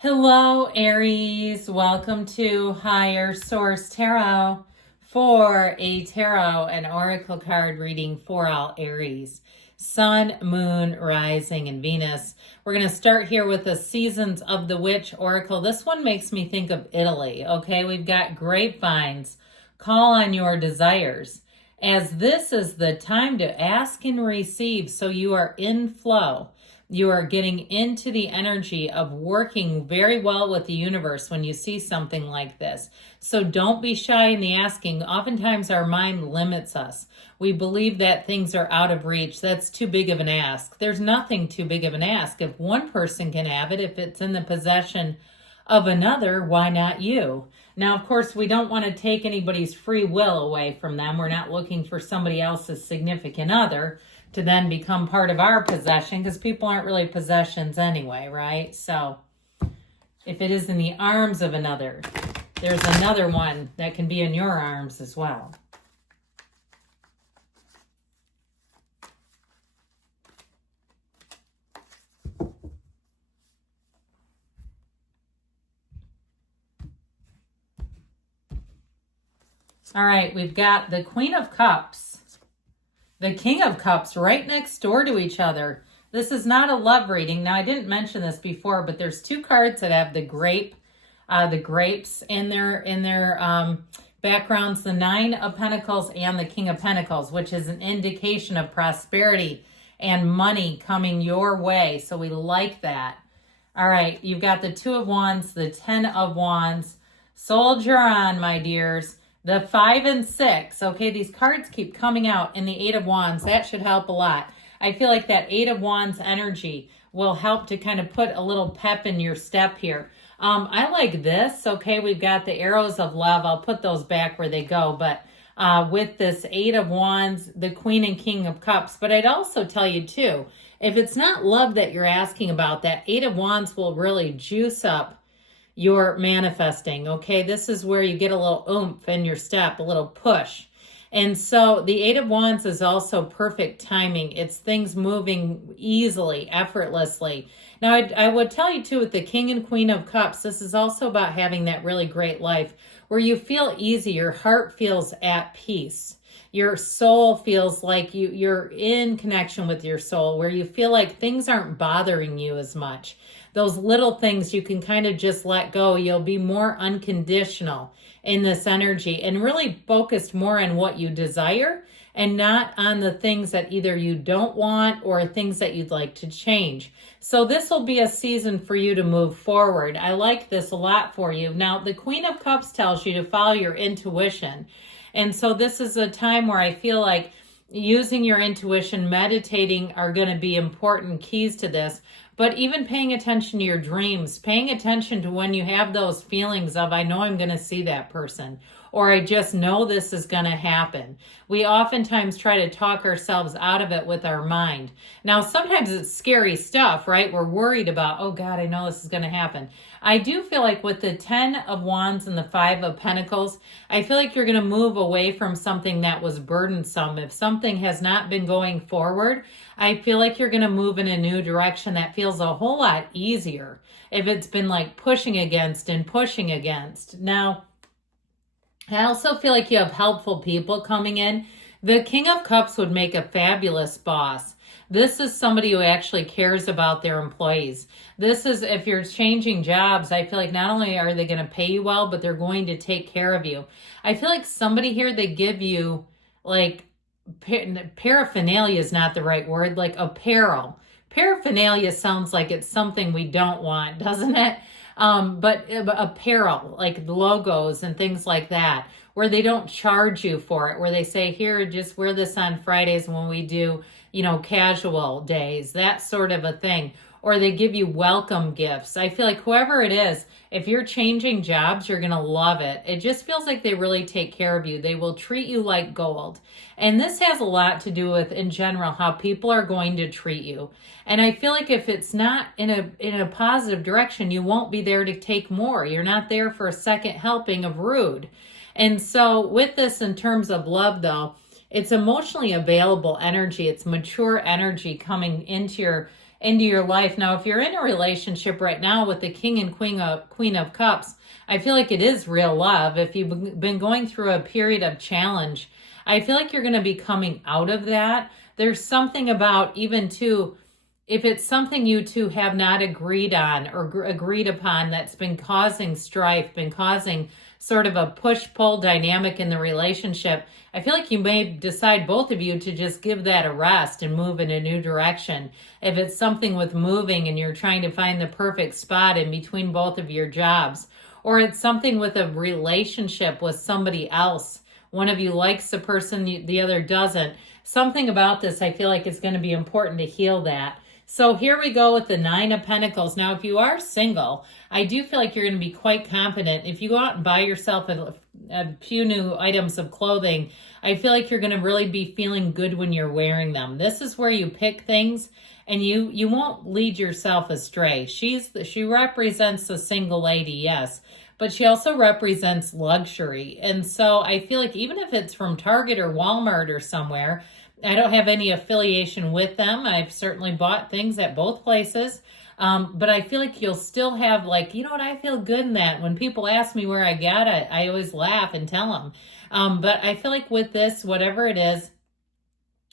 Hello, Aries. Welcome to Higher Source Tarot for a tarot and oracle card reading for all Aries. Sun, Moon, Rising, and Venus. We're going to start here with the Seasons of the Witch Oracle. This one makes me think of Italy, okay? We've got grapevines. Call on your desires, as this is the time to ask and receive, so you are in flow. You are getting into the energy of working very well with the universe when you see something like this. So don't be shy in the asking. Oftentimes our mind limits us. We believe that things are out of reach. That's too big of an ask. There's nothing too big of an ask. If one person can have it, if it's in the possession of another, why not you? Now, of course, we don't want to take anybody's free will away from them. We're not looking for somebody else's significant other to then become part of our possession, because people aren't really possessions anyway, right? So if it is in the arms of another, there's another one that can be in your arms as well. All right, we've got the Queen of Cups, the King of Cups right next door to each other. This is not a love reading. Now, I didn't mention this before, but there's two cards that have the grapes in their backgrounds, the Nine of Pentacles and the King of Pentacles, which is an indication of prosperity and money coming your way. So we like that. All right, you've got the Two of Wands, the Ten of Wands. Soldier on, my dears. The 5 and 6, okay, these cards keep coming out, in the 8 of Wands. That should help a lot. I feel like that 8 of Wands energy will help to kind of put a little pep in your step here. I like this, okay, we've got the arrows of love. I'll put those back where they go, but with this 8 of Wands, the Queen and King of Cups. But I'd also tell you, too, if it's not love that you're asking about, that 8 of Wands will really juice up your manifesting, okay? This is where you get a little oomph in your step, a little push. And so the 8 of Wands is also perfect timing. It's things moving easily, effortlessly. Now, I would tell you too, with the King and Queen of Cups, this is also about having that really great life where you feel easy, your heart feels at peace. Your soul feels like you're in connection with your soul, where you feel like things aren't bothering you as much. Those little things you can kind of just let go. You'll be more unconditional in this energy and really focused more on what you desire and not on the things that either you don't want or things that you'd like to change. So this will be a season for you to move forward. I like this a lot for you. Now, the Queen of Cups tells you to follow your intuition. And so this is a time where I feel like using your intuition, meditating are going to be important keys to this. But even paying attention to your dreams, paying attention to when you have those feelings of, I know I'm going to see that person, or I just know this is going to happen. We oftentimes try to talk ourselves out of it with our mind. Now, sometimes it's scary stuff, right? We're worried about, oh God, I know this is going to happen. I do feel like with the 10 of Wands and the 5 of Pentacles, I feel like you're going to move away from something that was burdensome. If something has not been going forward, I feel like you're going to move in a new direction that feels a whole lot easier if it's been like pushing against and pushing against. Now, I also feel like you have helpful people coming in. The King of Cups would make a fabulous boss. This is somebody who actually cares about their employees. This is, if you're changing jobs, I feel like not only are they going to pay you well, but they're going to take care of you. I feel like somebody here, they give you like, paraphernalia is not the right word, like apparel. Paraphernalia sounds like it's something we don't want, doesn't it? But apparel, like logos and things like that, where they don't charge you for it, where they say, here, just wear this on Fridays when we do, casual days, that sort of a thing. Or they give you welcome gifts. I feel like whoever it is, if you're changing jobs, you're going to love it. It just feels like they really take care of you. They will treat you like gold. And this has a lot to do with, in general, how people are going to treat you. And I feel like if it's not in a positive direction, you won't be there to take more. You're not there for a second helping of rude. And so with this, in terms of love, though, it's emotionally available energy. It's mature energy coming into into your life. Now, if you're in a relationship right now with the King and Queen of Cups, I feel like it is real love. If you've been going through a period of challenge, I feel like you're going to be coming out of that. There's something about, even too, if it's something you two have not agreed on or agreed upon that's been causing strife, been causing sort of a push-pull dynamic in the relationship, I feel like you may decide, both of you, to just give that a rest and move in a new direction. If it's something with moving and you're trying to find the perfect spot in between both of your jobs, or it's something with a relationship with somebody else. One of you likes the person, the other doesn't. Something about this, I feel like it's going to be important to heal that. So here we go with the Nine of Pentacles. Now, if you are single, I do feel like you're going to be quite confident. If you go out and buy yourself a few new items of clothing, I feel like you're going to really be feeling good when you're wearing them. This is where you pick things and you won't lead yourself astray. She represents the single lady, yes, but she also represents luxury. And so I feel like even if it's from Target or Walmart or somewhere, I don't have any affiliation with them. I've certainly bought things at both places. But I feel like you'll still have, like, you know what, I feel good in that. When people ask me where I got it, I always laugh and tell them. But I feel like with this, whatever it is,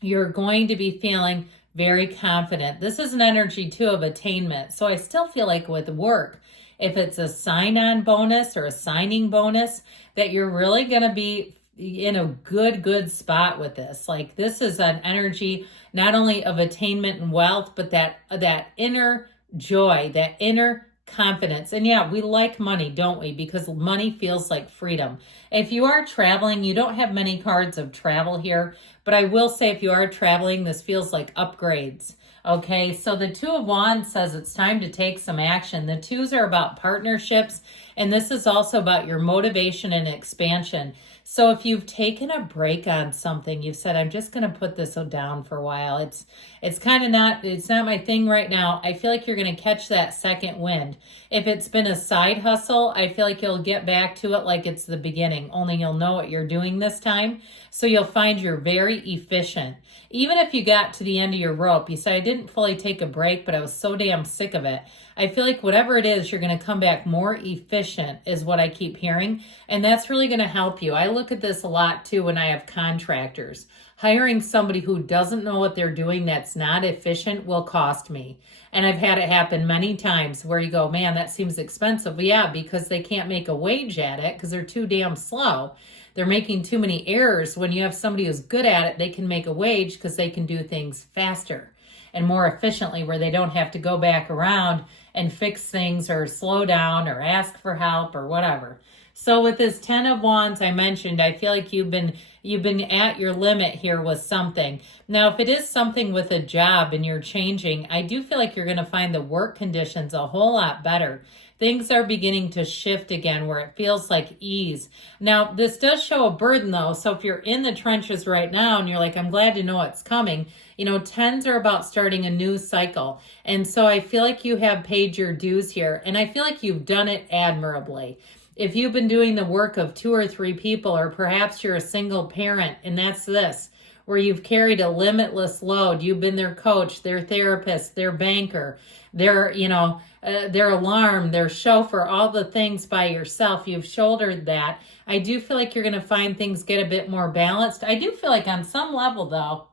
you're going to be feeling very confident. This is an energy too of attainment. So I still feel like with work, if it's a sign-on bonus or a signing bonus, that you're really going to be in a good spot with this. Like, this is an energy not only of attainment and wealth, but that inner joy, that inner confidence. And yeah, we like money, don't we? Because money feels like freedom. If you are traveling, you don't have many cards of travel here, but I will say if you are traveling, this feels like upgrades. Okay, so the Two of Wands says it's time to take some action. The twos are about partnerships, and this is also about your motivation and expansion. So if you've taken a break on something, you've said, I'm just going to put this down for a while. It's kind of not my thing right now. I feel like you're going to catch that second wind. If it's been a side hustle, I feel like you'll get back to it like it's the beginning, only you'll know what you're doing this time. So you'll find you're very efficient. Even if you got to the end of your rope, you say, I didn't fully take a break, but I was so damn sick of it. I feel like whatever it is, you're going to come back more efficient is what I keep hearing. And that's really going to help you. I look at this a lot too when I have contractors. Hiring somebody who doesn't know what they're doing, that's not efficient, will cost me. And I've had it happen many times where you go, man, that seems expensive. Well, yeah, because they can't make a wage at it because they're too damn slow. They're making too many errors. When you have somebody who's good at it, they can make a wage because they can do things faster and more efficiently, where they don't have to go back around and fix things or slow down or ask for help or whatever. So with this Ten of Wands I mentioned, I feel like you've been at your limit here with something. Now, if it is something with a job and you're changing, I do feel like you're going to find the work conditions a whole lot better. Things are beginning to shift again where it feels like ease. Now, this does show a burden though. So if you're in the trenches right now and you're like, I'm glad to know it's coming, you know, tens are about starting a new cycle. And so I feel like you have paid your dues here. And I feel like you've done it admirably. If you've been doing the work of 2 or 3 people, or perhaps you're a single parent, and that's this, where you've carried a limitless load. You've been their coach, their therapist, their banker, their alarm, their chauffeur, all the things by yourself. You've shouldered that. I do feel like you're going to find things get a bit more balanced. I do feel like on some level, though,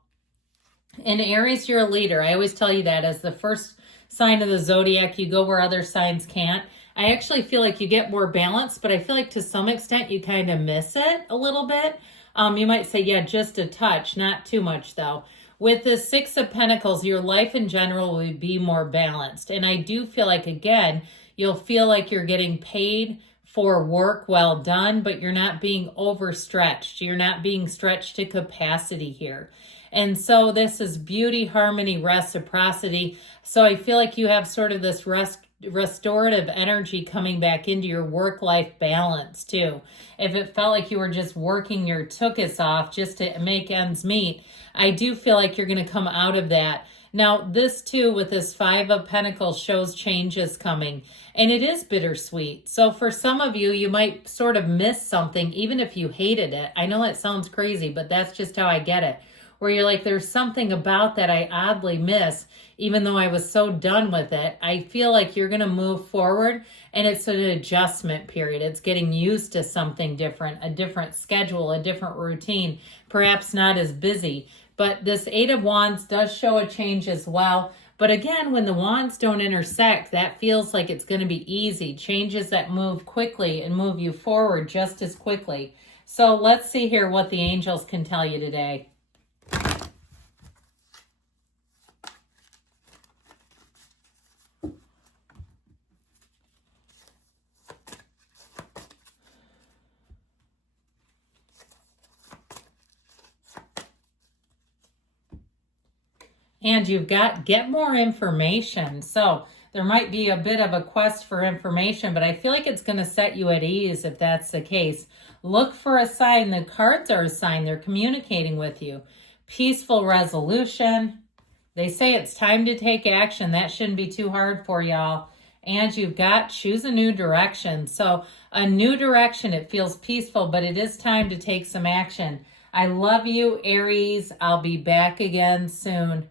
in Aries, you're a leader. I always tell you that as the first sign of the zodiac, you go where other signs can't. I actually feel like you get more balance, but I feel like to some extent you kind of miss it a little bit. You might say, yeah, just a touch, not too much though. With the Six of Pentacles, your life in general will be more balanced. And I do feel like, again, you'll feel like you're getting paid for work well done, but you're not being overstretched. You're not being stretched to capacity here. And so this is beauty, harmony, reciprocity. So I feel like you have sort of this restorative energy coming back into your work-life balance too. If it felt like you were just working your tuchus off just to make ends meet, I do feel like you're going to come out of that. Now, this too, with this Five of Pentacles, shows changes coming, and it is bittersweet. So for some of you, you might sort of miss something, even if you hated it. I know that sounds crazy, but that's just how I get it. where you're like, there's something about that I oddly miss, even though I was so done with it. I feel like you're going to move forward, and it's an adjustment period. It's getting used to something different, a different schedule, a different routine, perhaps not as busy. But this Eight of Wands does show a change as well. But again, when the wands don't intersect, that feels like it's going to be easy. Changes that move quickly and move you forward just as quickly. So let's see here what the angels can tell you today. And you've got get more information. So there might be a bit of a quest for information, but I feel like it's going to set you at ease if that's the case. Look for a sign. The cards are a sign. They're communicating with you. Peaceful resolution. They say it's time to take action. That shouldn't be too hard for y'all. And you've got choose a new direction. So a new direction. It feels peaceful, but it is time to take some action. I love you, Aries. I'll be back again soon.